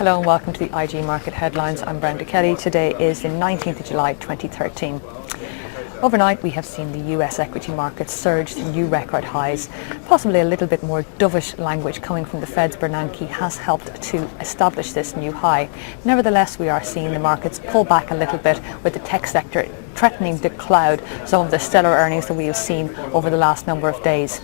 Hello and welcome to the IG Market Headlines. I'm Brenda Kelly. Today is the 19th of July 2013. Overnight we have seen the US equity markets surge to new record highs. Possibly a little bit more dovish language coming from the Fed's Bernanke has helped to establish this new high. Nevertheless, we are seeing the markets pull back a little bit, with the tech sector threatening to cloud some of the stellar earnings that we have seen over the last number of days.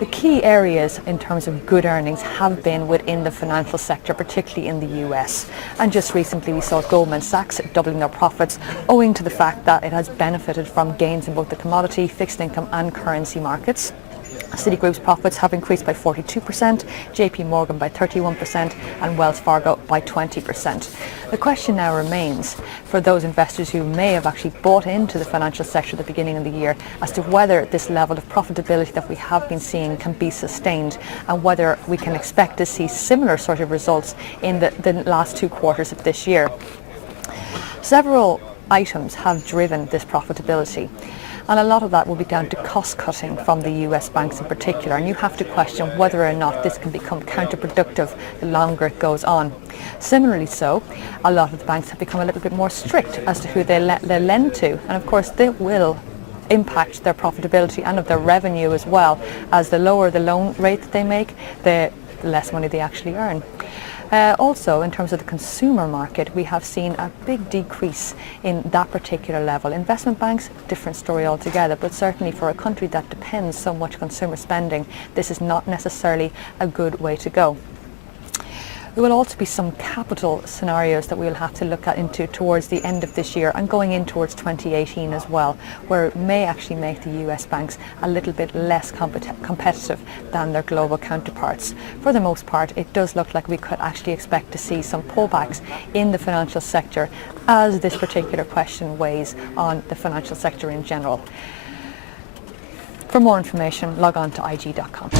The key areas in terms of good earnings have been within the financial sector, particularly in the US. And just recently we saw Goldman Sachs doubling their profits owing to the fact that it has benefited from gains in both the commodity, fixed income and currency markets. Citigroup's profits have increased by 42%, JP Morgan by 31% and Wells Fargo by 20%. The question now remains for those investors who may have actually bought into the financial sector at the beginning of the year as to whether this level of profitability that we have been seeing can be sustained and whether we can expect to see similar sort of results in the last two quarters of this year. Several items have driven this profitability. And a lot of that will be down to cost cutting from the US banks in particular, and you have to question whether or not this can become counterproductive the longer it goes on. Similarly so, a lot of the banks have become a little bit more strict as to who they lend to, and of course they will impact their profitability and of their revenue as well, as the lower the loan rate that they make, the less money they actually earn. Also, in terms of the consumer market, we have seen a big decrease in that particular level. Investment banks, different story altogether, but certainly for a country that depends so much on consumer spending, this is not necessarily a good way to go. There will also be some capital scenarios that we'll have to look into towards the end of this year and going in towards 2018 as well, where it may actually make the US banks a little bit less competitive than their global counterparts. For the most part, it does look like we could actually expect to see some pullbacks in the financial sector as this particular question weighs on the financial sector in general. For more information, log on to IG.com.